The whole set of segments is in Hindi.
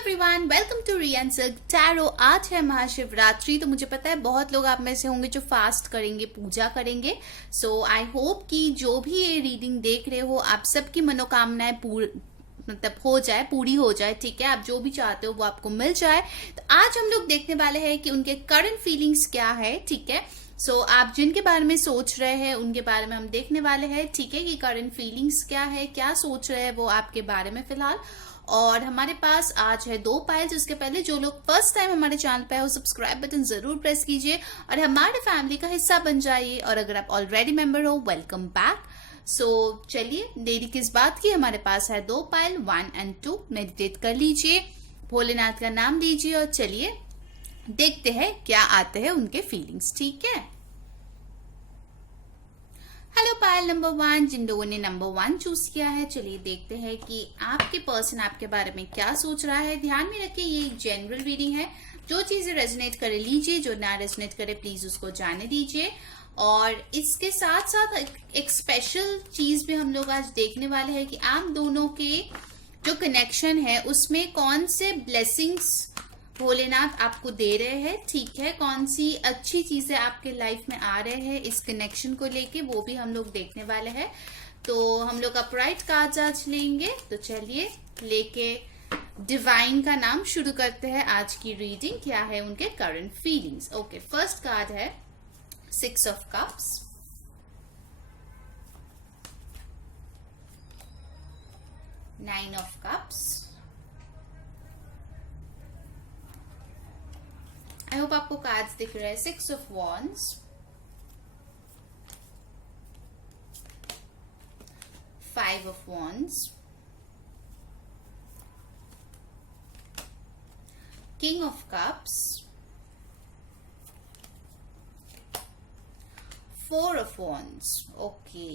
एवरीवन, वेलकम टू रियंसर टैरो। आज है महाशिवरात्रि। तो मुझे पता है बहुत लोग आप में से होंगे जो फास्ट करेंगे, पूजा करेंगे। सो आई होप कि जो भी ये रीडिंग देख रहे हो आप सबकी मनोकामनाएं हो जाए, पूरी हो जाए। ठीक है, आप जो भी चाहते हो वो आपको मिल जाए। तो आज हम लोग देखने वाले हैं कि उनके करंट फीलिंग्स क्या है। ठीक है, सो आप जिनके बारे में सोच रहे हैं उनके बारे में हम देखने वाले हैं। ठीक है, कि करंट फीलिंग्स क्या है, क्या सोच रहे हैं वो आपके बारे में फिलहाल। और हमारे पास आज है 2 पाइल्स। उसके पहले जो लोग फर्स्ट टाइम हमारे चैनल पे है वो सब्सक्राइब बटन जरूर प्रेस कीजिए और हमारे फैमिली का हिस्सा बन जाइए। और अगर आप ऑलरेडी मेंबर हो, वेलकम बैक। सो चलिए, देरी किस बात की, हमारे पास है 2 पाइल 1 और 2। मेडिटेट कर लीजिए, भोलेनाथ का नाम लीजिए और चलिए देखते हैं क्या आते हैं उनके फीलिंग्स। ठीक है, हेलो पायल नंबर 1, जिन लोगों ने नंबर 1 चूज किया है, चलिए देखते हैं कि आपके पर्सन आपके बारे में क्या सोच रहा है। ध्यान में रखिए ये एक जनरल रीडिंग है। जो चीजें रेजोनेट करे लीजिए, जो ना रेजोनेट करे प्लीज उसको जाने दीजिए। और इसके साथ साथ एक स्पेशल चीज भी हम लोग आज देखने वाले हैं कि आप दोनों के जो कनेक्शन है उसमें कौन से ब्लेसिंग्स भोलेनाथ आपको दे रहे हैं। ठीक है, कौन सी अच्छी चीजें आपके लाइफ में आ रहे हैं इस कनेक्शन को लेके, वो भी हम लोग देखने वाले हैं। तो हम लोग अपराइट कार्ड्स आज लेंगे। तो चलिए लेके डिवाइन का नाम शुरू करते हैं आज की रीडिंग। क्या है उनके current feelings. Okay, first card है 6 of cups, nine of cups. I hope आपको कार्ड्स दिख रहे हैं। 6 of wands, 5 of wands, king of cups, 4 of wands. Okay,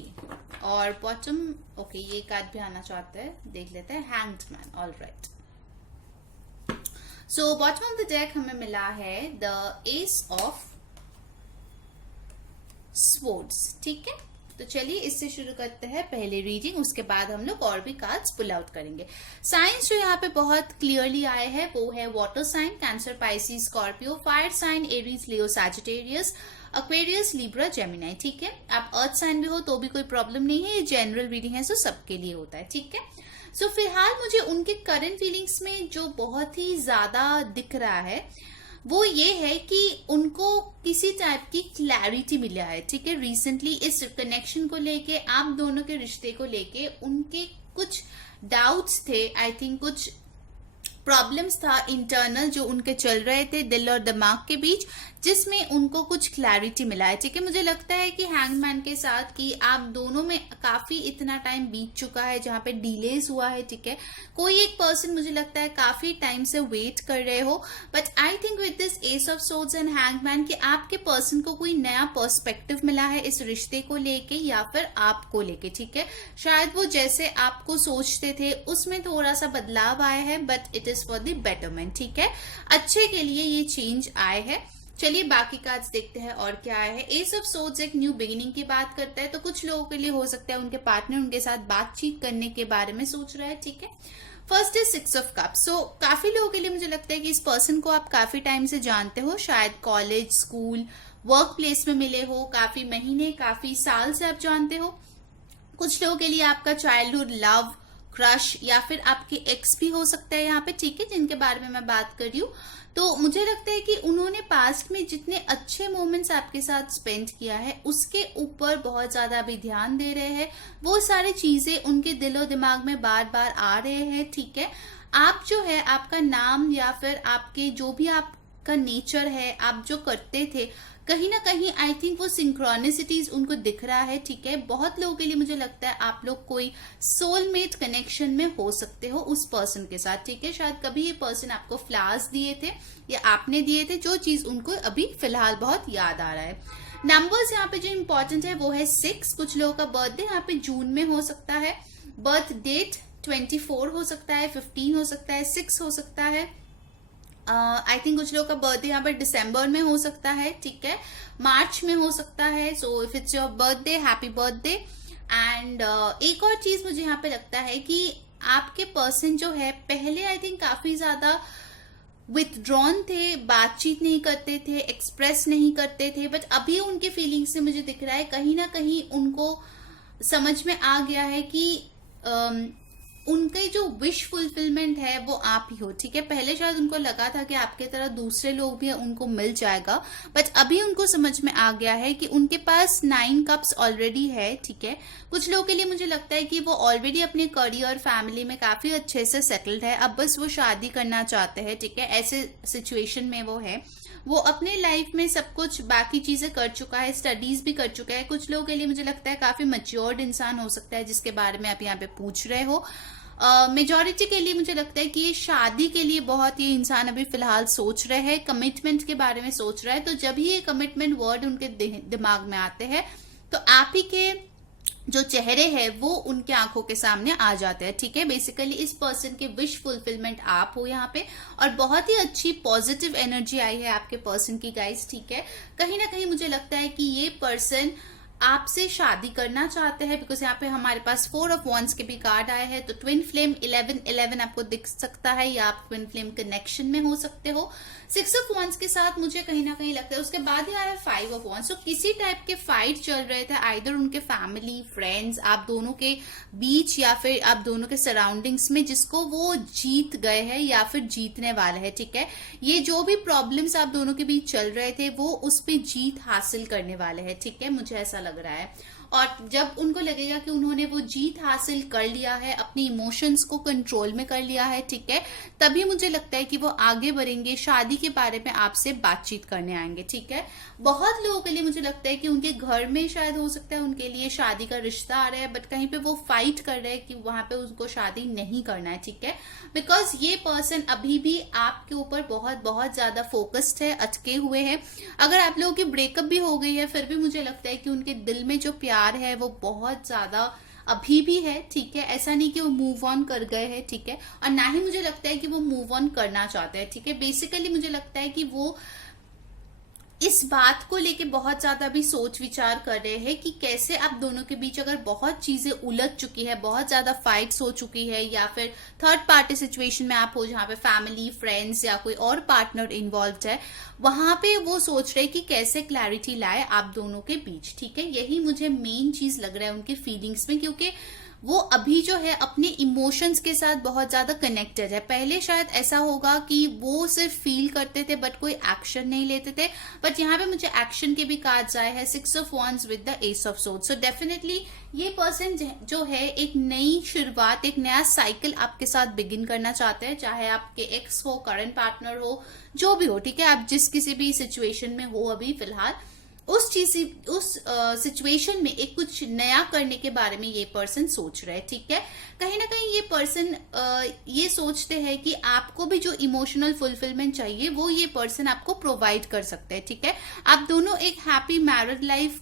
और बॉटम ओके ये कार्ड भी आना चाहते हैं, देख लेते हैं। Hanged man. Alright, so bottom of the deck हमें मिला है द एस ऑफ स्वॉर्ड्स। ठीक है, तो चलिए इससे शुरू करते हैं पहले रीडिंग। उसके बाद हम लोग और भी कार्ड्स पुल आउट करेंगे। साइंस जो यहाँ पे बहुत क्लियरली आए हैं वो है water sign, Cancer, Pisces, Scorpio, fire sign, Aries, Leo, Sagittarius, Aquarius, Libra, Gemini. ठीक है, आप अर्थ साइन भी हो तो भी कोई प्रॉब्लम नहीं है, ये जनरल रीडिंग है, सो सबके लिए होता है। ठीक है, सो फिलहाल मुझे उनके करंट फीलिंग्स में जो बहुत ही ज्यादा दिख रहा है वो ये है कि उनको किसी टाइप की क्लैरिटी मिला है। ठीक है, रिसेंटली इस कनेक्शन को लेके, आप दोनों के रिश्ते को लेके उनके कुछ डाउट्स थे। आई थिंक कुछ प्रॉब्लम्स था इंटरनल जो उनके चल रहे थे दिल और दिमाग के बीच, जिसमें उनको कुछ क्लैरिटी मिला है। ठीक है, मुझे लगता है कि हैंगमैन के साथ कि आप दोनों में काफी इतना टाइम बीत चुका है जहां पे डिलेस हुआ है। ठीक है, कोई एक पर्सन मुझे लगता है काफी टाइम से वेट कर रहे हो, but I think with this S of swords and hangman कि आपके पर्सन को कोई नया पर्सपेक्टिव मिला है इस रिश्ते को लेके या फिर आपको लेके। ठीक है, शायद वो जैसे आपको सोचते थे उसमें थोड़ा सा बदलाव आया है, but it is for the betterment. ठीक है, अच्छे के लिए ये चेंज आए हैं। चलिए बाकी कार्ड्स देखते हैं और क्या आया है। एस ऑफ सोर्ड्स एक न्यू बिगिनिंग की बात करता है, तो कुछ लोगों के लिए हो सकता है उनके पार्टनर उनके साथ बातचीत करने के बारे में सोच रहा है। ठीक है, फर्स्ट इज 6 ऑफ कप्स। सो काफी लोगों के लिए मुझे लगता है कि इस पर्सन को आप काफी टाइम से जानते हो, शायद कॉलेज, स्कूल, वर्क प्लेस में मिले हो, काफी महीने, काफी साल से आप जानते हो। कुछ लोगों के लिए आपका चाइल्डहुड लव, क्रश या फिर आपके एक्स भी हो सकता है यहाँ पे। ठीक है, जिनके बारे में मैं बात कर रही हूँ। तो मुझे लगता है कि उन्होंने पास्ट में जितने अच्छे मोमेंट्स आपके साथ स्पेंड किया है उसके ऊपर बहुत ज्यादा अभी ध्यान दे रहे हैं। वो सारी चीजें उनके दिलो दिमाग में बार बार आ रहे हैं। ठीक है, आप जो है आपका नाम या फिर आपके जो भी आपका नेचर है, आप जो करते थे, कहीं ना कहीं आई थिंक वो सिंक्रोनिसिटीज उनको दिख रहा है। ठीक है, बहुत लोगों के लिए मुझे लगता है आप लोग कोई सोलमेट कनेक्शन में हो सकते हो उस पर्सन के साथ। ठीक है, शायद कभी ये पर्सन आपको फ्लावर्स दिए थे या आपने दिए थे, जो चीज उनको अभी फिलहाल बहुत याद आ रहा है। नंबर्स यहाँ पे जो इंपॉर्टेंट है वो है 6। कुछ लोगों का बर्थडे यहाँ पे जून में हो सकता है, बर्थ डेट 24 हो सकता है, 15 हो सकता है, 6 हो सकता है। आई थिंक कुछ लोगों का बर्थडे यहाँ पर दिसंबर में हो सकता है। ठीक है, मार्च में हो सकता है। So if it's your birthday, happy birthday. And एक और चीज मुझे यहाँ पे लगता है कि आपके पर्सन जो है पहले आई थिंक काफी ज्यादा विथड्रॉन थे, बातचीत नहीं करते थे, एक्सप्रेस नहीं करते थे, बट अभी उनके फीलिंग्स से मुझे दिख रहा है कहीं ना कहीं उनको समझ में आ गया है कि उनके जो विश फुलफिलमेंट है वो आप ही हो, ठीक है। पहले शायद उनको लगा था कि आपके तरह दूसरे लोग भी उनको मिल जाएगा, बट अभी उनको समझ में आ गया है कि उनके पास 9 कप्स ऑलरेडी है, ठीक है। कुछ लोगों के लिए मुझे लगता है कि वो ऑलरेडी अपने करियर फैमिली में काफी अच्छे से सेटल्ड है, अब बस वो शादी करना चाहते हैं, ठीक है। ऐसे सिचुएशन में वो है, वो अपने लाइफ में सब कुछ बाकी चीजें कर चुका है, स्टडीज भी कर चुका है। कुछ लोगों के लिए मुझे लगता है काफी मैच्योर्ड इंसान हो सकता है जिसके बारे में आप यहाँ पे पूछ रहे हो। मेजॉरिटी के लिए मुझे लगता है कि ये शादी के लिए बहुत ये इंसान अभी फिलहाल सोच रहे हैं, कमिटमेंट के बारे में सोच रहा है। तो जब ही ये कमिटमेंट वर्ड उनके दिमाग में आते हैं तो आप ही के जो चेहरे हैं वो उनके आंखों के सामने आ जाते हैं, ठीक है। बेसिकली इस पर्सन के विश फुलफिलमेंट आप हो यहाँ पे, और बहुत ही अच्छी पॉजिटिव एनर्जी आई है आपके पर्सन की गाइस, ठीक है। कहीं ना कहीं मुझे लगता है कि ये पर्सन आपसे शादी करना चाहते हैं, बिकॉज यहाँ पे हमारे पास 4 ऑफ वॉन्ड्स के भी कार्ड आए हैं। तो ट्विन फ्लेम 11 आपको दिख सकता है, या आप ट्विन फ्लेम कनेक्शन में हो सकते हो। 6 ऑफ वॉन्ड्स के साथ मुझे कहीं ना कहीं लगता है, उसके बाद ही आया 5 ऑफ वॉन्ड्स। तो किसी टाइप के फाइट चल रहे थे, आइदर उनके फैमिली फ्रेंड्स आप दोनों के बीच या फिर आप दोनों के सराउंडिंग्स में, जिसको वो जीत गए हैं या फिर जीतने वाले हैं, ठीक है। ये जो भी प्रॉब्लम्स आप दोनों के बीच चल रहे थे वो उस पर जीत हासिल करने वाले हैं, ठीक है, मुझे ऐसा लग रहा है। और जब उनको लगेगा कि उन्होंने वो जीत हासिल कर लिया है, अपने इमोशंस को कंट्रोल में कर लिया है, ठीक है, तभी मुझे लगता है कि वो आगे बढ़ेंगे, शादी के बारे में आपसे बातचीत करने आएंगे, ठीक है। बहुत लोगों के लिए मुझे लगता है कि उनके घर में शायद हो सकता है उनके लिए शादी का रिश्ता आ रहा है, बट कहीं पे वो फाइट कर रहे हैं कि वहां पे उनको शादी नहीं करना है, ठीक है। बिकॉज ये पर्सन अभी भी आपके ऊपर बहुत बहुत ज्यादा फोकस्ड है, अटके हुए हैं। अगर आप लोगों की ब्रेकअप भी हो गई है फिर भी मुझे लगता है कि उनके दिल में जो प्यार है वो बहुत ज्यादा अभी भी है, ठीक है। ऐसा नहीं कि वो मूव ऑन कर गए हैं, ठीक है, और ना ही मुझे लगता है कि वो मूव ऑन करना चाहते हैं, ठीक है। बेसिकली मुझे लगता है कि वो इस बात को लेके बहुत ज्यादा भी सोच विचार कर रहे हैं कि कैसे आप दोनों के बीच अगर बहुत चीजें उलझ चुकी है, बहुत ज्यादा फाइट्स हो चुकी है, या फिर थर्ड पार्टी सिचुएशन में आप हो जहां पे फैमिली फ्रेंड्स या कोई और पार्टनर इन्वॉल्व है, वहां पे वो सोच रहे कि कैसे क्लैरिटी लाए आप दोनों के बीच, ठीक है। यही मुझे मेन चीज लग रहा है उनके फीलिंग्स में, क्योंकि वो अभी जो है अपने इमोशंस के साथ बहुत ज्यादा कनेक्टेड है। पहले शायद ऐसा होगा कि वो सिर्फ फील करते थे बट कोई एक्शन नहीं लेते थे, बट यहाँ पे मुझे एक्शन के भी कार्ड्स आए हैं, 6 of wands with the S of swords. So definitely ये पर्सन जो है एक नई शुरुआत, एक नया साइकिल आपके साथ बिगिन करना चाहते हैं, चाहे आपके एक्स हो, करंट पार्टनर हो, जो भी हो, ठीक है। आप जिस किसी भी सिचुएशन में हो अभी फिलहाल, उस सिचुएशन में एक कुछ नया करने के बारे में ये पर्सन सोच रहे हैं, ठीक है। कहीं ना कहीं ये पर्सन ये सोचते हैं कि आपको भी जो इमोशनल फुलफिलमेंट चाहिए वो ये पर्सन आपको प्रोवाइड कर सकते हैं, ठीक है। आप दोनों एक हैप्पी मैरिड लाइफ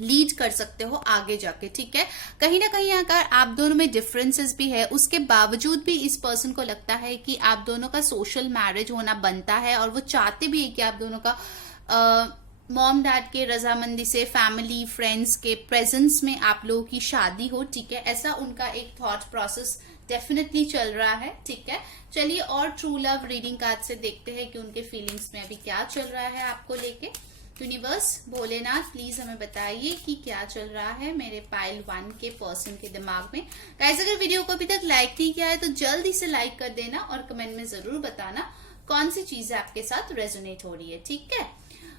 लीड कर सकते हो आगे जाके, ठीक है। कहीं ना कहीं अगर आप दोनों में डिफरेंसेस भी है, उसके बावजूद भी इस पर्सन को लगता है कि आप दोनों का सोशल मैरिज होना बनता है, और वो चाहते भी है कि आप दोनों का मॉम डैड के रजामंदी से, फैमिली फ्रेंड्स के प्रेजेंस में आप लोगों की शादी हो, ठीक है। ऐसा उनका एक थॉट प्रोसेस डेफिनेटली चल रहा है, ठीक है। चलिए और ट्रू लव रीडिंग कार्ड से देखते हैं कि उनके फीलिंग्स में अभी क्या चल रहा है आपको लेके। यूनिवर्स, भोलेनाथ, प्लीज हमें बताइए कि क्या चल रहा है मेरे पाइल 1 के पर्सन के दिमाग में। गाइस, अगर वीडियो को अभी तक लाइक नहीं किया है तो जल्दी से लाइक कर देना, और कमेंट में जरूर बताना कौन सी चीजें आपके साथ रेजोनेट हो रही है, ठीक है।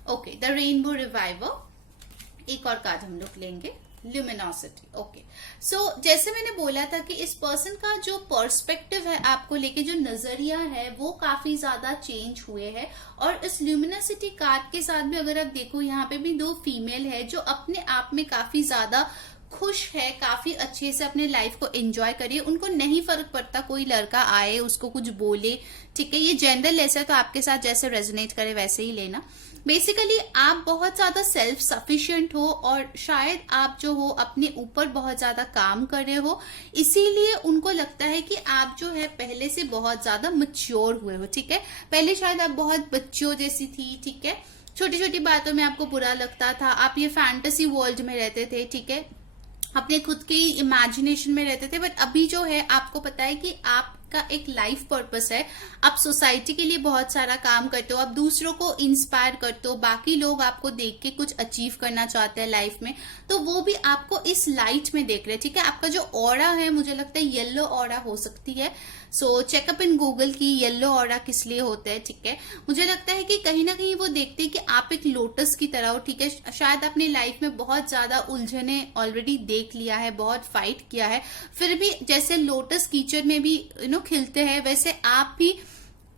Okay, the rainbow reviver. एक और कार्ड हम लोग लेंगे, ल्यूमिनोसिटी। ओके, सो जैसे मैंने बोला था कि इस पर्सन का जो पर्सपेक्टिव है आपको लेके, जो नजरिया है वो काफी ज्यादा चेंज हुए हैं। और इस ल्यूमिनोसिटी कार्ड के साथ भी अगर आप देखो, यहाँ पे भी 2 फीमेल है जो अपने आप में काफी ज्यादा खुश है, काफी अच्छे से अपने लाइफ को एंजॉय करिए। उनको नहीं फर्क पड़ता कोई लड़का आए उसको कुछ बोले, ठीक है। ये जेंडरलेस है, तो आपके साथ जैसे रेजोनेट करे वैसे ही लेना। बेसिकली आप बहुत ज्यादा सेल्फ सफिशिएंट हो, और शायद आप जो हो अपने ऊपर बहुत ज्यादा काम कर रहे हो, इसीलिए उनको लगता है कि आप जो है पहले से बहुत ज्यादा मैच्योर हुए हो, ठीक है। पहले शायद आप बहुत बच्चों जैसी थी, ठीक है, छोटी छोटी बातों में आपको बुरा लगता था, आप ये फैंटेसी वर्ल्ड में रहते थे, ठीक है। अपने खुद के इमेजिनेशन में रहते थे, बट अभी जो है आपको पता है कि आपका एक लाइफ पर्पस है, आप सोसाइटी के लिए बहुत सारा काम करते हो, आप दूसरों को इंस्पायर करते हो, बाकी लोग आपको देख के कुछ अचीव करना चाहते हैं लाइफ में, तो वो भी आपको इस लाइट में देख रहे हैं, ठीक है। आपका जो ऑरा है, मुझे लगता है येलो ऑरा हो सकती है, सो चेकअप इन गूगल की येलो ऑरा किस लिए होता है, ठीक है। मुझे लगता है कि कहीं ना कहीं वो देखते हैं कि आप एक लोटस की तरह हो, ठीक है। शायद अपनी लाइफ में बहुत ज्यादा उलझने ऑलरेडी देख लिया है, बहुत फाइट किया है, फिर भी जैसे लोटस कीचड़ में भी खिलते हैं, वैसे आप भी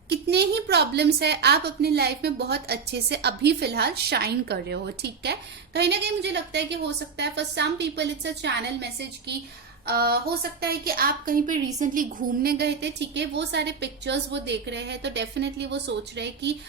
कितने ही प्रॉब्लम्स है, आप अपनी लाइफ में बहुत अच्छे से अभी फिलहाल शाइन कर रहे हो, ठीक है। कहीं ना कहीं मुझे लगता है कि हो सकता है for some people it's a channel message की हो सकता है कि आप कहीं पे रिसेंटली घूमने गए थे, ठीक है, वो सारे पिक्चर्स वो देख रहे हैं, तो डेफिनेटली वो सोच रहे हैं कि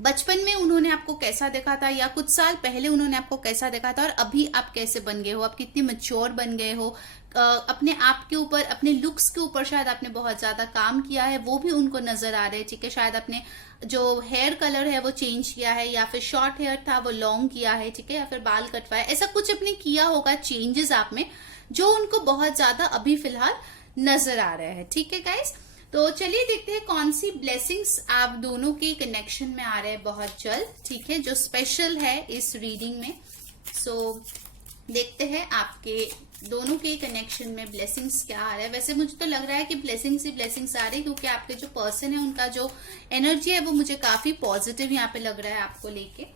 बचपन में उन्होंने आपको कैसा देखा था, या कुछ साल पहले उन्होंने आपको कैसा देखा था, और अभी आप कैसे बन गए हो, आप कितनी मैच्योर बन गए हो, अपने आप के ऊपर, अपने लुक्स के ऊपर शायद आपने बहुत ज्यादा काम किया है, वो भी उनको नजर आ रहे हैं, ठीक है। शायद आपने जो हेयर कलर है वो चेंज किया है, या फिर शॉर्ट हेयर था वो लॉन्ग किया है, ठीक है, या फिर बाल कटवाया, ऐसा कुछ आपने किया होगा चेंजेस आप में, जो उनको बहुत ज्यादा अभी फिलहाल नजर आ रहे हैं, ठीक है गाइस। तो चलिए देखते हैं कौन सी ब्लेसिंग्स आप दोनों के कनेक्शन में आ रहे हैं बहुत जल्द, ठीक है, जो स्पेशल है इस रीडिंग में। सो देखते हैं आपके दोनों के कनेक्शन में ब्लेसिंग्स क्या आ रहा है। वैसे मुझे तो लग रहा है कि ब्लेसिंग्स ही ब्लेसिंग्स आ रही है, क्योंकि आपके जो पर्सन है उनका जो एनर्जी है वो मुझे काफी पॉजिटिव यहाँ पे लग रहा है आपको लेके।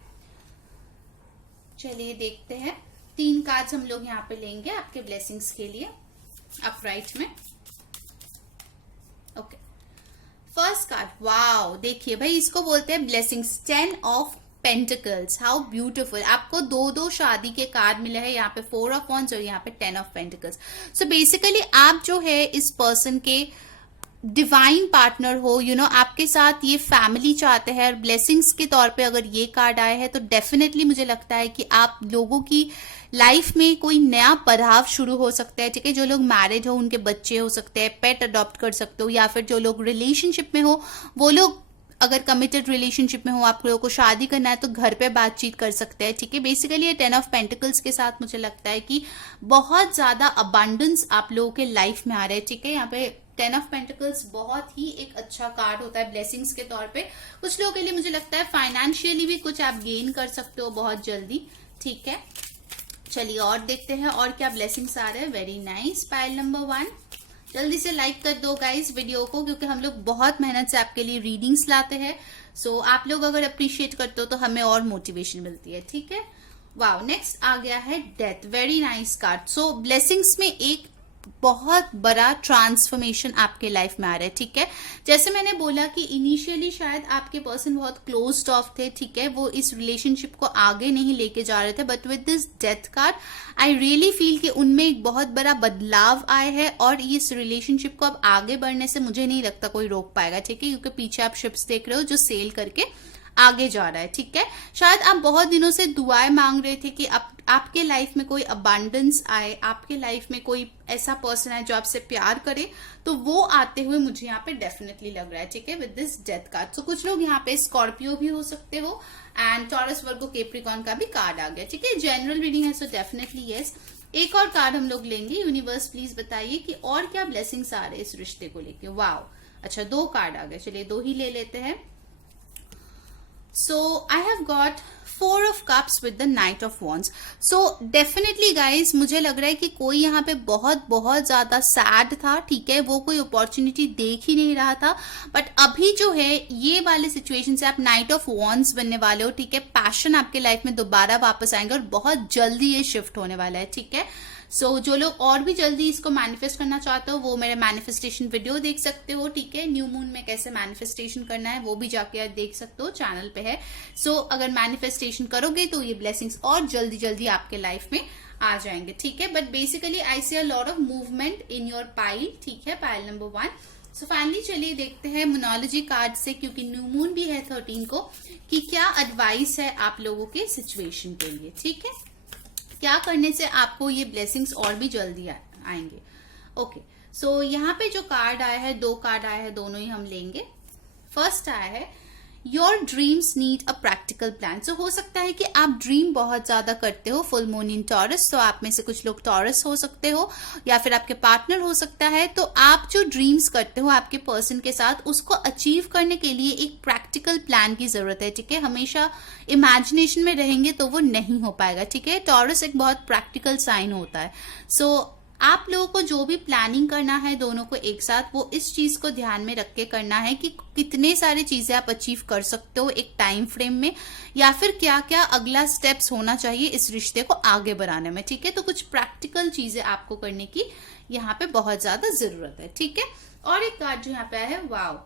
चलिए देखते हैं, 3 कार्ड्स हम लोग यहाँ पे लेंगे आपके ब्लेसिंग्स के लिए अपराइट में। ओके, फर्स्ट कार्ड, वाओ, देखिए भाई, इसको बोलते हैं blessings, 10 of pentacles, how beautiful. आपको 2 शादी के कार्ड मिले हैं, यहाँ पे 4 ऑफ वॉन्ड्स और यहाँ पे 10 ऑफ पेंटिकल्स। सो बेसिकली आप जो है इस पर्सन के डिवाइन पार्टनर हो, आपके साथ ये फैमिली चाहते हैं, और ब्लेसिंग्स के तौर पे अगर ये कार्ड आए हैं तो डेफिनेटली मुझे लगता है कि आप लोगों की लाइफ में कोई नया पड़ाव शुरू हो सकता है, ठीक है। जो लोग मैरिड हो उनके बच्चे हो सकते हैं, पेट अडॉप्ट कर सकते हो, या फिर जो लोग रिलेशनशिप में हो वो लोग, अगर कमिटेड रिलेशनशिप में हो, आप लोगों को शादी करना है तो घर पे बातचीत कर सकते हैं, ठीक है। बेसिकली ये 10 ऑफ पेंटिकल्स के साथ मुझे लगता है कि बहुत ज्यादा अबांडेंस आप लोगों के लाइफ में आ रहा है, ठीक है। यहाँ पे 10 ऑफ पेंटिकल्स बहुत ही एक अच्छा कार्ड होता है ब्लेसिंग्स के तौर पे। कुछ लोगों के लिए मुझे लगता है फाइनेंशियली भी कुछ आप गेन कर सकते हो बहुत जल्दी, ठीक है। चलिए और देखते हैं और क्या ब्लेसिंग्स आ रहे हैं। वेरी नाइस, पाइल नंबर 1, जल्दी से लाइक कर दो गाइस वीडियो को, क्योंकि हम लोग बहुत मेहनत से आपके लिए रीडिंग्स लाते हैं। सो आप लोग अगर अप्रिशिएट करते हो तो हमें और मोटिवेशन मिलती है, ठीक है। वाओ, नेक्स्ट आ गया है डेथ, वेरी नाइस कार्ड। सो ब्लेसिंग्स में एक बहुत बड़ा ट्रांसफॉर्मेशन आपके लाइफ में आ रहा है, ठीक है। जैसे मैंने बोला कि इनिशियली शायद आपके पर्सन बहुत क्लोज्ड ऑफ थे, ठीक है, वो इस रिलेशनशिप को आगे नहीं लेके जा रहे थे, but with this death card I really feel कि उनमें एक बहुत बड़ा बदलाव आया है, और इस रिलेशनशिप को अब आगे बढ़ने से मुझे नहीं लगता कोई रोक पाएगा, ठीक है, क्योंकि पीछे आप शिप्स देख रहे हो जो सेल करके आगे जा रहा है, ठीक है। शायद आप बहुत दिनों से दुआएं मांग रहे थे कि आपके लाइफ में कोई अबांडेंस आए, आपके लाइफ में कोई ऐसा पर्सन है जो आपसे प्यार करे, तो वो आते हुए मुझे यहाँ पे डेफिनेटली लग रहा है, ठीक है, विद दिस डेथ कार्ड। सो कुछ लोग यहाँ पे स्कॉर्पियो भी हो सकते हो, एंड टॉरस, वर्गो, कैप्रिकॉर्न का भी कार्ड आ गया, ठीक है। जनरल रीडिंग है, सो डेफिनेटली यस। एक और कार्ड हम लोग लेंगे। यूनिवर्स प्लीज बताइए कि और क्या ब्लेसिंग्स आ रहे हैं इस रिश्ते को लेके। वाओ, अच्छा 2 कार्ड आ गए, चलिए 2 ही ले लेते हैं। So I have got 4 of cups with the Knight of Wands. So definitely guys, मुझे लग रहा है कि कोई यहाँ पे बहुत बहुत ज्यादा सैड था, ठीक है, वो कोई अपॉर्चुनिटी देख ही नहीं रहा था, बट अभी जो है ये वाले सिचुएशन से आप नाइट ऑफ वॉन्ड्स बनने वाले हो, ठीक है। पैशन आपके लाइफ में दोबारा वापस आएंगे और बहुत जल्दी ये शिफ्ट होने वाला है, ठीक है। सो जो लोग और भी जल्दी इसको मैनिफेस्ट करना चाहते हो वो मेरे मैनिफेस्टेशन वीडियो देख सकते हो, ठीक है। न्यू मून में कैसे मैनिफेस्टेशन करना है वो भी जाके देख सकते हो, चैनल पे है। सो अगर मैनिफेस्टेशन करोगे तो ये ब्लेसिंग्स और जल्दी जल्दी आपके लाइफ में आ जाएंगे, ठीक है। But basically I see a lot of movement in your pile, ठीक है, पाइल नंबर 1। सो फाइनली चलिए देखते हैं मोनोलॉजी कार्ड से, क्योंकि न्यू मून भी है 13 को, कि क्या एडवाइस है आप लोगों के सिचुएशन के लिए, ठीक है, क्या करने से आपको ये ब्लेसिंग्स और भी जल्दी आएंगे। ओके, सो यहाँ पे जो कार्ड आया है, 2 कार्ड आया है, दोनों ही हम लेंगे। फर्स्ट आया है your dreams need a practical plan. So हो सकता है कि आप ड्रीम बहुत ज्यादा करते हो, फुल मून इन टॉरस, तो आप में से कुछ लोग टॉरस हो सकते हो या फिर आपके पार्टनर हो सकता है। तो आप जो ड्रीम्स करते हो आपके पर्सन के साथ, उसको अचीव करने के लिए एक प्रैक्टिकल प्लान की जरूरत है, ठीक है। हमेशा इमेजिनेशन में रहेंगे तो वो नहीं हो पाएगा, ठीक है। टॉरस एक बहुत प्रैक्टिकल साइन होता है। सो आप लोगों को जो भी प्लानिंग करना है दोनों को एक साथ, वो इस चीज को ध्यान में रख के करना है कि कितने सारी चीजें आप अचीव कर सकते हो एक टाइम फ्रेम में, या फिर क्या क्या अगला स्टेप्स होना चाहिए इस रिश्ते को आगे बढ़ाने में, ठीक है। तो कुछ प्रैक्टिकल चीजें आपको करने की यहाँ पे बहुत ज्यादा जरूरत है, ठीक है। और एक कार्ड जो यहाँ पे है, wow,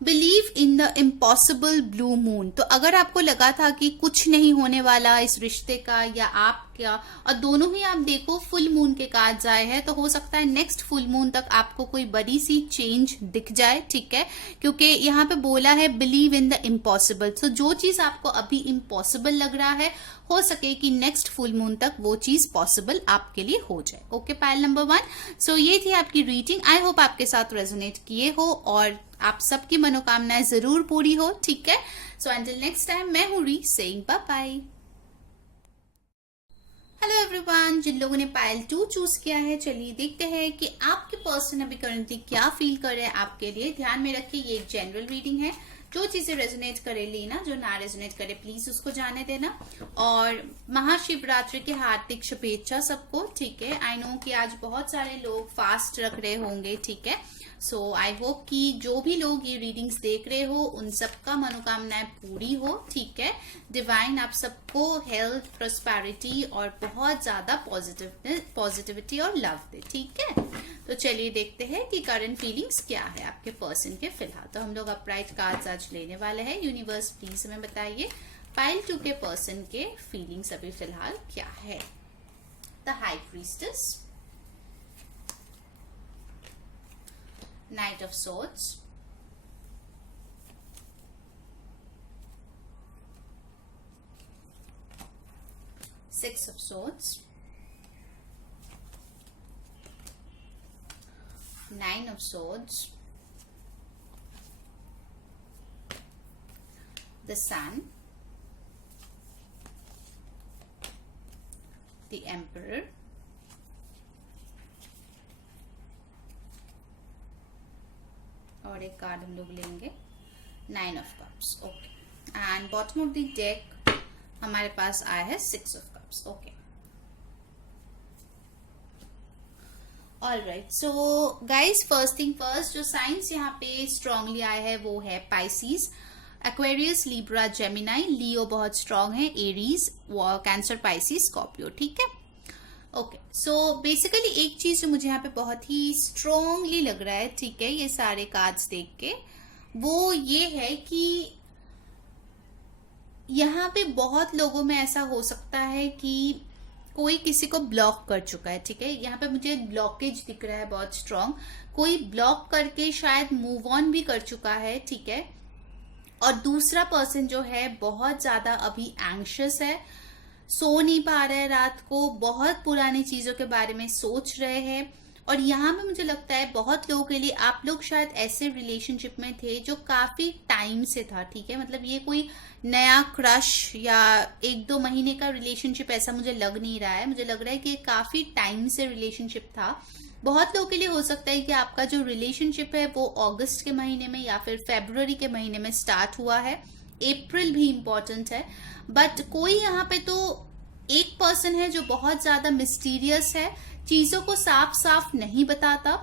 believe in the impossible blue moon. तो अगर आपको लगा था कि कुछ नहीं होने वाला इस रिश्ते का या आप क्या, और दोनों ही आप देखो फुल मून के कार्ड्स आए हैं, तो हो सकता है नेक्स्ट फुल मून तक आपको कोई बड़ी सी चेंज दिख जाए, ठीक है। क्योंकि यहाँ पे बोला है बिलीव इन द इम्पॉसिबल। सो जो चीज आपको अभी इम्पॉसिबल लग रहा है, हो सके कि नेक्स्ट फुल मून तक वो चीज पॉसिबल आपके लिए हो जाए। Okay, pile number 1। सो ये थी आपकी रीडिंग। आई होप आपके साथ रेजोनेट किए हो और आप सबकी मनोकामनाएं जरूर पूरी हो, ठीक है। सो अंटिल नेक्स्ट टाइम, मैं हूँ re saying bye bye. Hello everyone, जिन लोगों ने पाइल 2 चूज किया है, चलिए देखते हैं कि आपके पर्सन अभी करंटली क्या फील कर रहे हैं आपके लिए। ध्यान में रखिए ये एक जनरल रीडिंग है, जो चीजें रेजोनेट करे लेना, जो ना रेजोनेट करे प्लीज उसको जाने देना। और महाशिवरात्रि की हार्दिक शुभेच्छा सबको, ठीक है। आई नो कि आज बहुत सारे लोग फास्ट रख रहे होंगे, ठीक है। सो आई होप कि जो भी लोग ये रीडिंग्स देख रहे हो उन सबका मनोकामनाएं पूरी हो, ठीक है। डिवाइन आप सबको हेल्थ, प्रॉस्पेरिटी और बहुत ज्यादा पॉजिटिविटी और लव दे, ठीक है। तो चलिए देखते हैं कि करंट फीलिंग्स क्या है आपके पर्सन के फिलहाल। तो हम लोग अपराइट कार्ड्स आज लेने वाले हैं। यूनिवर्स प्लीज हमें बताइए पाइल 2 के पर्सन के फीलिंग्स अभी फिलहाल क्या है। The high priestess, Knight of Swords, Six of Swords, Nine of Swords, the Sun, the Emperor, और एक कार्ड हम लोग लेंगे nine of cups. Okay, and bottom of the deck हमारे पास आया है 6 of cups. Okay, alright. So guys, first thing first, जो साइंस यहाँ पे स्ट्रांगली आए है वो है पाइसीज, एक्वेरियस, लिब्रा, जेमिनाई, लियो बहुत स्ट्रांग है, एरीज, कैंसर, पाइसीज, स्कॉर्पियो, ठीक है। ओके, सो बेसिकली एक चीज जो मुझे यहाँ पे बहुत ही स्ट्रांगली लग रहा है, ठीक है, ये सारे कार्ड्स देख के, वो ये है कि यहाँ पे बहुत लोगों में ऐसा हो सकता है कि कोई किसी को ब्लॉक कर चुका है, ठीक है। यहाँ पे मुझे ब्लॉकेज दिख रहा है बहुत स्ट्रांग, कोई ब्लॉक करके शायद मूव ऑन भी कर चुका है, ठीक है। और दूसरा पर्सन जो है बहुत ज्यादा अभी एंग्शियस है, सो नहीं पा रहे हैं रात को, बहुत पुरानी चीजों के बारे में सोच रहे हैं। और यहाँ पे मुझे लगता है बहुत लोगों के लिए आप लोग शायद ऐसे रिलेशनशिप में थे जो काफी टाइम से था, ठीक है। मतलब ये कोई नया क्रश या 1-2 महीने का रिलेशनशिप ऐसा मुझे लग नहीं रहा है, मुझे लग रहा है कि काफी टाइम से रिलेशनशिप था। बहुत लोगों के लिए हो सकता है कि आपका जो रिलेशनशिप है वो अगस्त के महीने में या फिर फरवरी के महीने में स्टार्ट हुआ है, अप्रैल भी इम्पोर्टेंट है। बट कोई यहाँ पे तो एक पर्सन है जो बहुत ज्यादा मिस्टीरियस है, चीजों को साफ साफ नहीं बताता।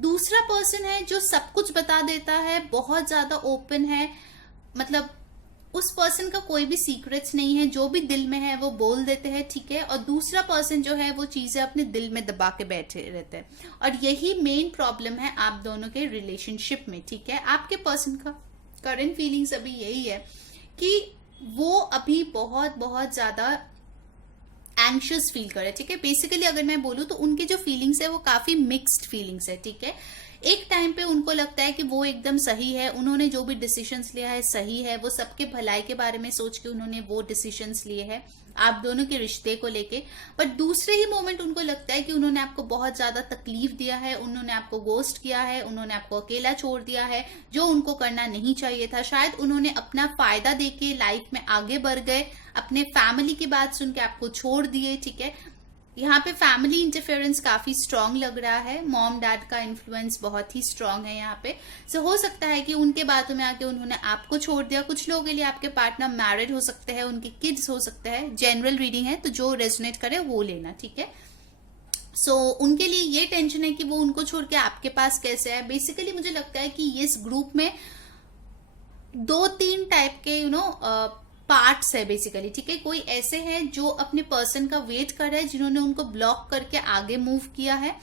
दूसरा पर्सन है जो सब कुछ बता देता है, बहुत ज्यादा ओपन है, मतलब उस पर्सन का कोई भी सीक्रेट्स नहीं है, जो भी दिल में है वो बोल देते हैं, ठीक है। और दूसरा पर्सन जो है वो चीजें अपने दिल में दबा के बैठे रहते हैं, और यही मेन प्रॉब्लम है आप दोनों के रिलेशनशिप में, ठीक है। आपके पर्सन का करंट फीलिंग्स अभी यही है कि वो अभी बहुत बहुत ज्यादा एंग्शियस फील कर रहे हैं, ठीक है। बेसिकली अगर मैं बोलूं तो उनके जो फीलिंग्स है वो काफी मिक्स्ड फीलिंग्स है, ठीक है। एक टाइम पे उनको लगता है कि वो एकदम सही है, उन्होंने जो भी डिसीजंस लिया है सही है, वो सबके भलाई के बारे में सोच के उन्होंने वो डिसीजंस लिए हैं आप दोनों के रिश्ते को लेके। बट दूसरे ही मोमेंट उनको लगता है कि उन्होंने आपको बहुत ज्यादा तकलीफ दिया है, उन्होंने आपको गोस्ट किया है, उन्होंने आपको अकेला छोड़ दिया है, जो उनको करना नहीं चाहिए था। शायद उन्होंने अपना फायदा देके लाइफ में आगे बढ़ गए, अपने फैमिली की बात सुन के आपको छोड़ दिए, ठीक है। यहाँ पे फैमिली इंटरफेरेंस काफी स्ट्रांग लग रहा है, मॉम डैड का इन्फ्लुएंस बहुत ही स्ट्रांग है यहाँ पे। सो हो सकता है कि उनके बातों में आके उन्होंने आपको छोड़ दिया। कुछ लोगों के लिए आपके पार्टनर मैरिड हो सकते हैं, उनके किड्स हो सकते हैं। जनरल रीडिंग है तो जो रेजोनेट करे वो लेना, ठीक है। सो उनके लिए ये टेंशन है कि वो उनको छोड़ के आपके पास कैसे है। बेसिकली मुझे लगता है कि इस ग्रुप में 2-3 टाइप के पार्ट्स है बेसिकली, ठीक है। कोई ऐसे हैं जो अपने पर्सन का वेट कर रहे हैं, जिन्होंने उनको ब्लॉक करके आगे मूव किया है।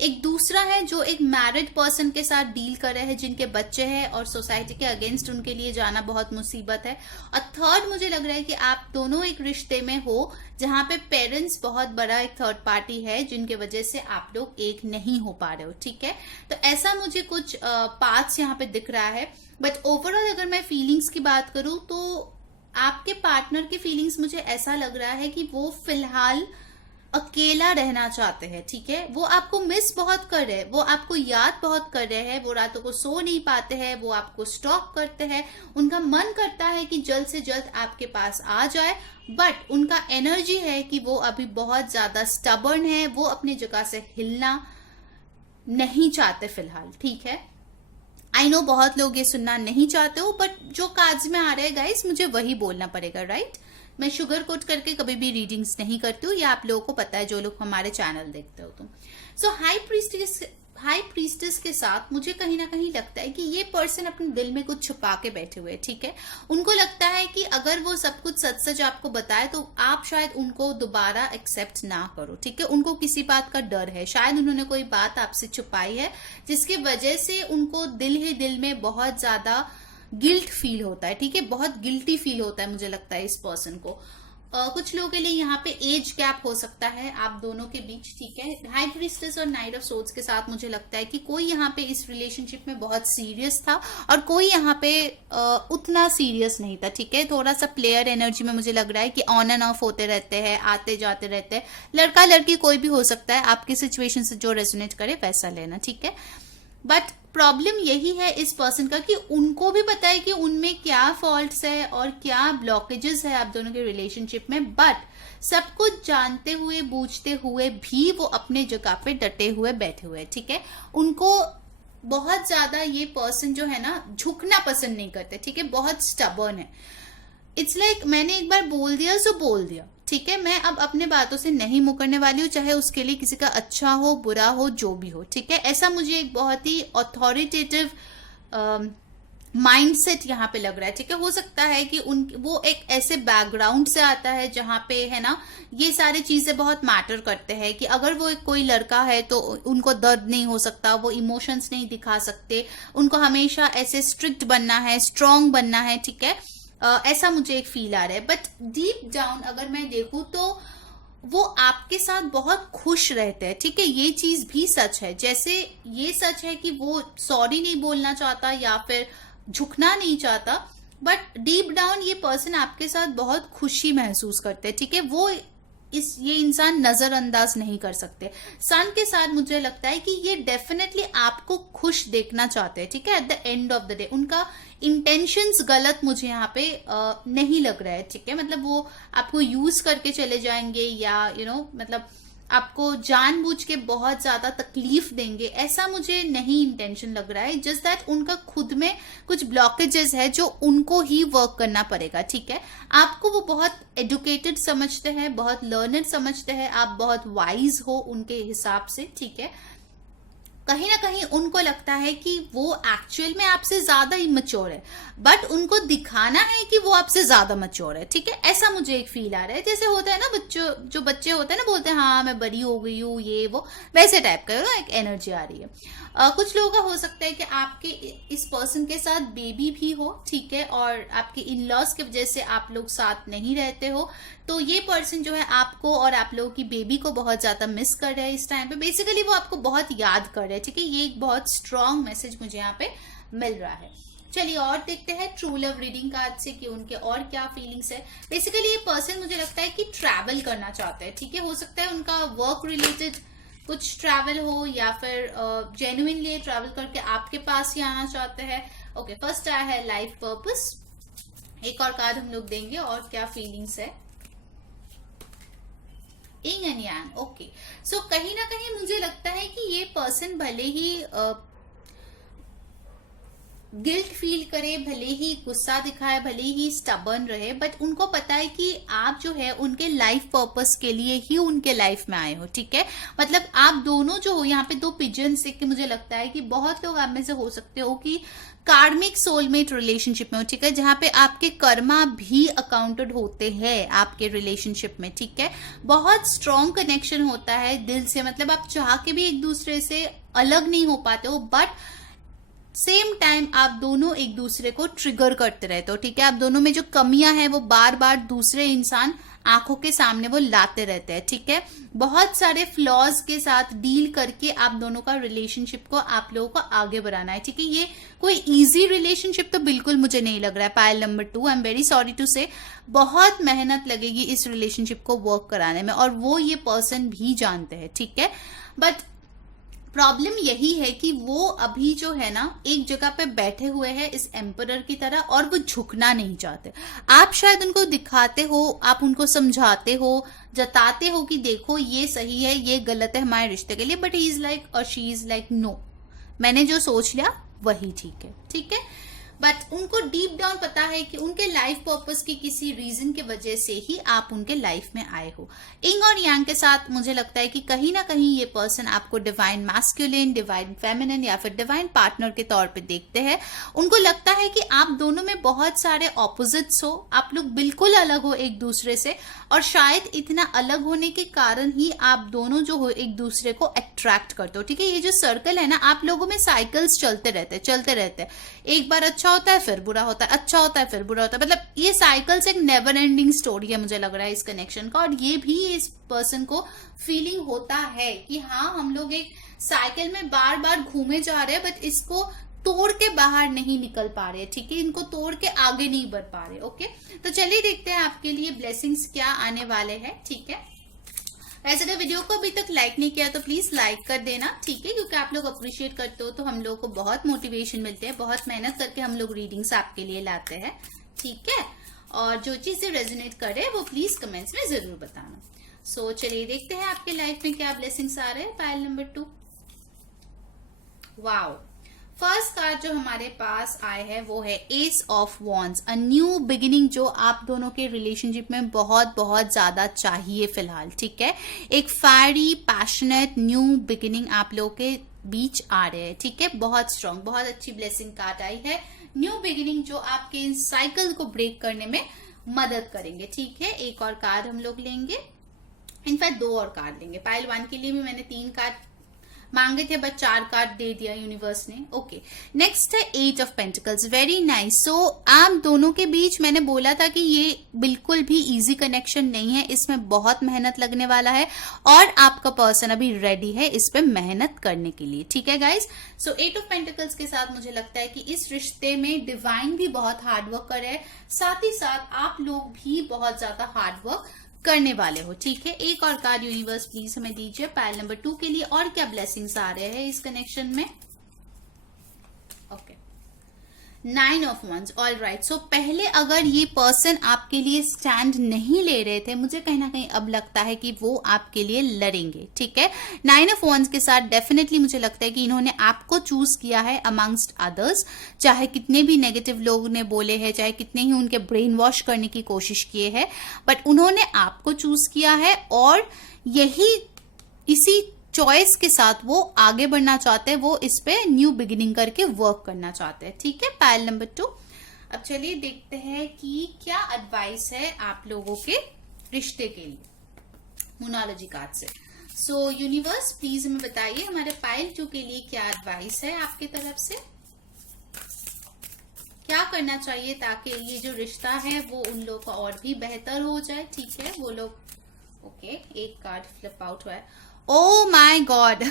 एक दूसरा है जो एक मैरिड पर्सन के साथ डील कर रहे हैं, जिनके बच्चे हैं और सोसाइटी के अगेंस्ट उनके लिए जाना बहुत मुसीबत है। और थर्ड मुझे लग रहा है कि आप दोनों एक रिश्ते में हो जहां पे पेरेंट्स बहुत बड़ा एक थर्ड पार्टी है, जिनके वजह से आप लोग एक नहीं हो पा रहे हो, ठीक है। तो ऐसा मुझे कुछ पार्ट्स यहाँ पे दिख रहा है। बट ओवरऑल अगर मैं फीलिंग्स की बात करूं तो आपके पार्टनर की फीलिंग्स मुझे ऐसा लग रहा है कि वो फिलहाल अकेला रहना चाहते हैं, ठीक है। वो आपको मिस बहुत कर रहे हैं, वो आपको याद बहुत कर रहे हैं, वो रातों को सो नहीं पाते हैं, वो आपको स्टॉक करते हैं। उनका मन करता है कि जल्द से जल्द आपके पास आ जाए, बट उनका एनर्जी है कि वो अभी बहुत ज्यादा स्टबर्न है, वो अपनी जगह से हिलना नहीं चाहते फिलहाल, ठीक है। आई नो बहुत लोग ये सुनना नहीं चाहते हो, बट जो कार्ड्स में आ रहे हैं गाइस मुझे वही बोलना पड़ेगा, राइट। मैं शुगर कोट करके कभी भी रीडिंग्स नहीं करती हूँ, ये आप लोगों को पता है जो लोग हमारे चैनल देखते हो तुम। सो हाई प्रीस्टेस के साथ मुझे कहीं ना कहीं लगता है कि ये पर्सन अपने दिल में कुछ छुपा के बैठे हुए हैं, ठीक है। उनको लगता है कि अगर वो सब कुछ सच सच आपको बताए तो आप शायद उनको दोबारा एक्सेप्ट ना करो, ठीक है। उनको किसी बात का डर है, शायद उन्होंने कोई बात आपसे छुपाई है जिसकी वजह से उनको दिल ही दिल में बहुत ज्यादा गिल्ट फील होता है, ठीक है। बहुत गिल्टी फील होता है मुझे लगता है इस पर्सन को। कुछ लोगों के लिए यहाँ पे एज गैप हो सकता है आप दोनों के बीच, ठीक है। हाई प्रीस्टेस और नाइट ऑफ सोर्ड्स के साथ मुझे लगता है कि कोई यहाँ पे इस रिलेशनशिप में बहुत सीरियस था और कोई यहाँ पे उतना सीरियस नहीं था, ठीक है। थोड़ा सा प्लेयर एनर्जी में मुझे लग रहा है कि ऑन एंड ऑफ होते रहते हैं, आते जाते रहते हैं। लड़का लड़की कोई भी हो सकता है, आपकी सिचुएशन से जो रेजोनेट करे वैसा लेना, ठीक है। बट प्रॉब्लम यही है इस पर्सन का कि उनको भी पता है कि उनमें क्या फॉल्ट्स है और क्या ब्लॉकेजेस है आप दोनों के रिलेशनशिप में, बट सब कुछ जानते हुए बूझते हुए भी वो अपने जगह पे डटे हुए बैठे हुए, ठीक है। उनको बहुत ज्यादा ये पर्सन जो है ना झुकना पसंद नहीं करते, ठीक है। बहुत स्टबर्न है। इट्स लाइक मैंने एक बार बोल दिया सो बोल दिया, ठीक है। मैं अब अपने बातों से नहीं मुकरने वाली हूँ, चाहे उसके लिए किसी का अच्छा हो बुरा हो जो भी हो, ठीक है। ऐसा मुझे एक बहुत ही अथॉरिटेटिव माइंडसेट यहाँ पे लग रहा है, ठीक है। हो सकता है कि वो एक ऐसे बैकग्राउंड से आता है जहाँ पे है ना ये सारी चीजें बहुत मैटर करते हैं कि अगर वो कोई लड़का है तो उनको दर्द नहीं हो सकता, वो इमोशंस नहीं दिखा सकते, उनको हमेशा ऐसे स्ट्रिक्ट बनना है, स्ट्रांग बनना है, ठीक है। ऐसा मुझे एक फील आ रहा है। बट डीप डाउन अगर मैं देखूं तो वो आपके साथ बहुत खुश रहते हैं, ठीक है। ये चीज भी सच है, जैसे ये सच है कि वो सॉरी नहीं बोलना चाहता या फिर झुकना नहीं चाहता, बट डीप डाउन ये पर्सन आपके साथ बहुत खुशी महसूस करते हैं, ठीक है। वो ये इंसान नजरअंदाज नहीं कर सकते। सन के साथ मुझे लगता है कि ये डेफिनेटली आपको खुश देखना चाहते हैं, ठीक है। At the end of the day उनका इंटेंशंस गलत मुझे यहाँ पे नहीं लग रहा है, ठीक है। मतलब वो आपको यूज करके चले जाएंगे या मतलब आपको जानबूझ के बहुत ज्यादा तकलीफ देंगे, ऐसा मुझे नहीं इंटेंशन लग रहा है। जस्ट दैट उनका खुद में कुछ ब्लॉकेजेस है जो उनको ही वर्क करना पड़ेगा, ठीक है। आपको वो बहुत एडुकेटेड समझते हैं, बहुत लर्नड समझते हैं, आप बहुत वाइज हो उनके हिसाब से, ठीक है। कहीं ना कहीं उनको लगता है कि वो एक्चुअल में आपसे ज्यादा इमेच्योर है, बट उनको दिखाना है कि वो आपसे ज्यादा मैच्योर है, ठीक है। ऐसा मुझे एक फील आ रहा है। जैसे होता है ना जो बच्चे होते हैं ना, बोलते हैं हाँ मैं बड़ी हो गई हूँ ये वो, वैसे टाइप का एक एनर्जी आ रही है। कुछ लोगों का हो सकता है कि आपके इस पर्सन के साथ बेबी भी हो, ठीक है, और आपके इन लॉज की वजह से आप लोग साथ नहीं रहते हो, तो ये पर्सन जो है आपको और आप लोगों की बेबी को बहुत ज्यादा मिस कर रहा है इस टाइम पे। बेसिकली वो आपको बहुत याद कर रहा है, ठीक है। ये एक बहुत स्ट्रांग मैसेज मुझे यहाँ पे मिल रहा है। चलिए और देखते हैं ट्रू लव रीडिंग कार्ड से कि उनके और क्या फीलिंग्स है। बेसिकली ये पर्सन मुझे लगता है कि ट्रैवल करना चाहता है, ठीक है। हो सकता है उनका वर्क रिलेटेड कुछ ट्रैवल हो या फिर जेन्युइनली ट्रैवल करके आपके पास ही आना चाहते हैं। ओके, फर्स्ट आया है लाइफ पर्पस। एक और कार्ड हम लोग देंगे और क्या फीलिंग्स है। इंग एंड यांग। ओके, सो कहीं ना कहीं मुझे लगता है कि ये पर्सन भले ही गिल्ट फील करे, भले ही गुस्सा दिखाए, भले ही स्टबर्न रहे, बट उनको पता है कि आप जो है उनके लाइफ पर्पस के लिए ही उनके लाइफ में आए हो, ठीक है। मतलब आप दोनों जो हो, यहाँ पे दो पिजन से कि मुझे लगता है कि बहुत लोग आप में से हो सकते हो कि कार्मिक सोलमेट रिलेशनशिप में हो, ठीक है, जहां पे आपके कर्मा भी अकाउंटेड होते हैं आपके रिलेशनशिप में, ठीक है। बहुत स्ट्रॉन्ग कनेक्शन होता है दिल से, मतलब आप चाह के भी एक दूसरे से अलग नहीं हो पाते हो, बट सेम टाइम आप दोनों एक दूसरे को ट्रिगर करते रहते हो, ठीक है। आप दोनों में जो कमियां हैं वो बार बार दूसरे इंसान आंखों के सामने वो लाते रहते हैं, ठीक है। बहुत सारे फ्लॉज के साथ डील करके आप दोनों का रिलेशनशिप को आप लोगों को आगे बढ़ाना है, ठीक है। ये कोई इजी रिलेशनशिप तो बिल्कुल मुझे नहीं लग रहा है। Pile number 2, I am very sorry to say, बहुत मेहनत लगेगी इस रिलेशनशिप को वर्क कराने में, और वो ये पर्सन भी जानते हैं, ठीक है। बट प्रॉब्लम यही है कि वो अभी जो है ना एक जगह पे बैठे हुए हैं इस एम्परर की तरह, और वो झुकना नहीं चाहते। आप शायद उनको दिखाते हो, आप उनको समझाते हो, जताते हो कि देखो ये सही है, ये गलत है हमारे रिश्ते के लिए, बट ही इज लाइक और शी इज लाइक नो, मैंने जो सोच लिया वही ठीक है, ठीक है। बट उनको डीप डाउन पता है कि उनके लाइफ पर्पस की किसी रीजन के वजह से ही आप उनके लाइफ में आए हो। इंग और यांग के साथ मुझे लगता है कि कहीं ना कहीं ये पर्सन आपको डिवाइन मैस्कुलिन, डिवाइन फेमिनिन या फिर डिवाइन पार्टनर के तौर पे देखते हैं। उनको लगता है कि आप दोनों में बहुत सारे ऑपोजिट्स हो, आप लोग बिल्कुल अलग हो एक दूसरे से, और शायद इतना अलग होने के कारण ही आप दोनों जो हो एक दूसरे को अट्रैक्ट करते हो, ठीक है। ये जो सर्कल है ना, आप लोगों में साइकिल्स चलते रहते हैं। एक बार अच्छा होता है फिर बुरा होता है, अच्छा होता है फिर बुरा होता है, मतलब ये साइकिल्स एक नेवर एंडिंग स्टोरी है मुझे लग रहा है इस कनेक्शन का। और ये भी इस पर्सन को फीलिंग होता है कि हाँ हम लोग एक साइकिल में बार बार घूमे जा रहे हैं, बट इसको तोड़ के बाहर नहीं निकल पा रहे, ठीक है, इनको तोड़ के आगे नहीं बढ़ पा रहे। ओके, तो चलिए देखते हैं आपके लिए ब्लेसिंग्स क्या आने वाले हैं, ठीक है। वैसे अगर वीडियो को अभी तक लाइक नहीं किया तो प्लीज लाइक कर देना, ठीक है, क्योंकि आप लोग अप्रिशिएट करते हो तो हम लोग को बहुत मोटिवेशन मिलते हैं, बहुत मेहनत करके हम लोग रीडिंग्स आपके लिए लाते हैं, ठीक है। और जो चीजें रेजोनेट करे वो प्लीज कमेंट्स में जरूर बताना। सो चलिए देखते हैं आपके लाइफ में क्या ब्लेसिंग्स आ रहे हैं। पायल नंबर 2, वाओ, फर्स्ट कार्ड जो हमारे पास आए हैं वो है S of wands, a new beginning, जो आप दोनों के रिलेशनशिप में बहुत बहुत ज्यादा चाहिए फिलहाल, ठीक है। एक फायरी पैशनेट न्यू बिगिनिंग आप लोगों के बीच आ रहे हैं, ठीक है। बहुत स्ट्रांग, बहुत अच्छी ब्लेसिंग कार्ड आई है, न्यू बिगिनिंग, जो आपके इन साइकिल को ब्रेक करने में मदद करेंगे, ठीक है। एक और कार्ड हम लोग लेंगे, इनफैक्ट 2 और कार्ड लेंगे। पायल 1 के लिए भी मैंने 3 कार्ड मांगे थे, बट 4 कार्ड दे दिया यूनिवर्स ने। ओके, नेक्स्ट है 8 ऑफ पेंटिकल्स, वेरी नाइस। सो आप दोनों के बीच मैंने बोला था कि ये बिल्कुल भी इजी कनेक्शन नहीं है, इसमें बहुत मेहनत लगने वाला है, और आपका पर्सन अभी रेडी है इस पे मेहनत करने के लिए, ठीक है गाइज। सो 8 ऑफ पेंटिकल्स के साथ मुझे लगता है कि इस रिश्ते में डिवाइन भी बहुत हार्डवर्क कर रहे हैं, साथ ही साथ आप लोग भी बहुत ज्यादा हार्डवर्क करने वाले हो, ठीक है। एक और कार्ड यूनिवर्स प्लीज हमें दीजिए पायल नंबर 2 के लिए, और क्या ब्लेसिंग्स आ रहे हैं इस कनेक्शन में। Okay, 9 of once, all right. So पहले अगर ये पर्सन आपके लिए स्टैंड नहीं ले रहे थे, मुझे कहीं ना कहीं अब लगता है कि वो आपके लिए लड़ेंगे, ठीक है। 9 ऑफ वंस के साथ डेफिनेटली मुझे लगता है कि इन्होंने आपको चूज किया है अमंगस्ट अदर्स, चाहे कितने भी नेगेटिव लोग ने बोले हैं, चाहे कितने ही उनके ब्रेन वॉश करने की कोशिश किए हैं, बट उन्होंने आपको चूज किया है, और यही इसी चॉइस के साथ वो आगे बढ़ना चाहते हैं, वो इस पे न्यू बिगिनिंग करके वर्क करना चाहते हैं, ठीक है। पायल नंबर 2, अब चलिए देखते हैं कि क्या एडवाइस है आप लोगों के रिश्ते के लिए मोनोलॉजी कार्ड से। सो यूनिवर्स प्लीज हमें बताइए हमारे पाइल 2 के लिए क्या एडवाइस है आपकी तरफ से, क्या करना चाहिए ताकि ये जो रिश्ता है वो उन लोगों का और भी बेहतर हो जाए। ठीक है, वो लोग ओके एक कार्ड फ्लिप आउट हुआ है। Oh my God,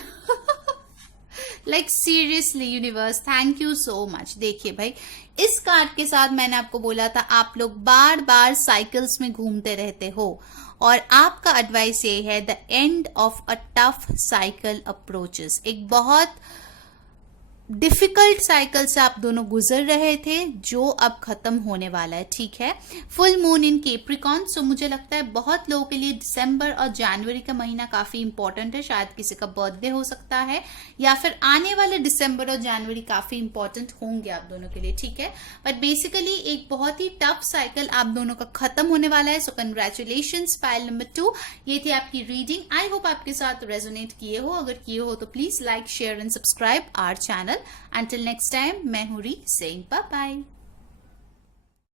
like seriously universe thank you so much. देखिए भाई, इस कार्ड के साथ मैंने आपको बोला था आप लोग बार बार साइकिल्स में घूमते रहते हो और आपका एडवाइस ये है the end of a tough cycle approaches. एक बहुत डिफिकल्ट साइकिल से आप दोनों गुजर रहे थे जो अब खत्म होने वाला है। ठीक है, फुल मून इन कैप्रिकॉर्न। सो मुझे लगता है बहुत लोगों के लिए दिसंबर और जनवरी का महीना काफी इंपॉर्टेंट है। शायद किसी का बर्थडे हो सकता है या फिर आने वाले दिसंबर और जनवरी काफी इंपॉर्टेंट होंगे आप दोनों के लिए। ठीक है, बट बेसिकली एक बहुत ही टफ साइकिल आप दोनों का खत्म होने वाला है। सो कंग्रेचुलेशंस पाइल नंबर 2। ये थी आपकी रीडिंग। आई होप आपके साथ रेजोनेट किए हो, अगर किए हो तो please like share and subscribe our channel. Until next time, मैं हूँ री saying bye bye.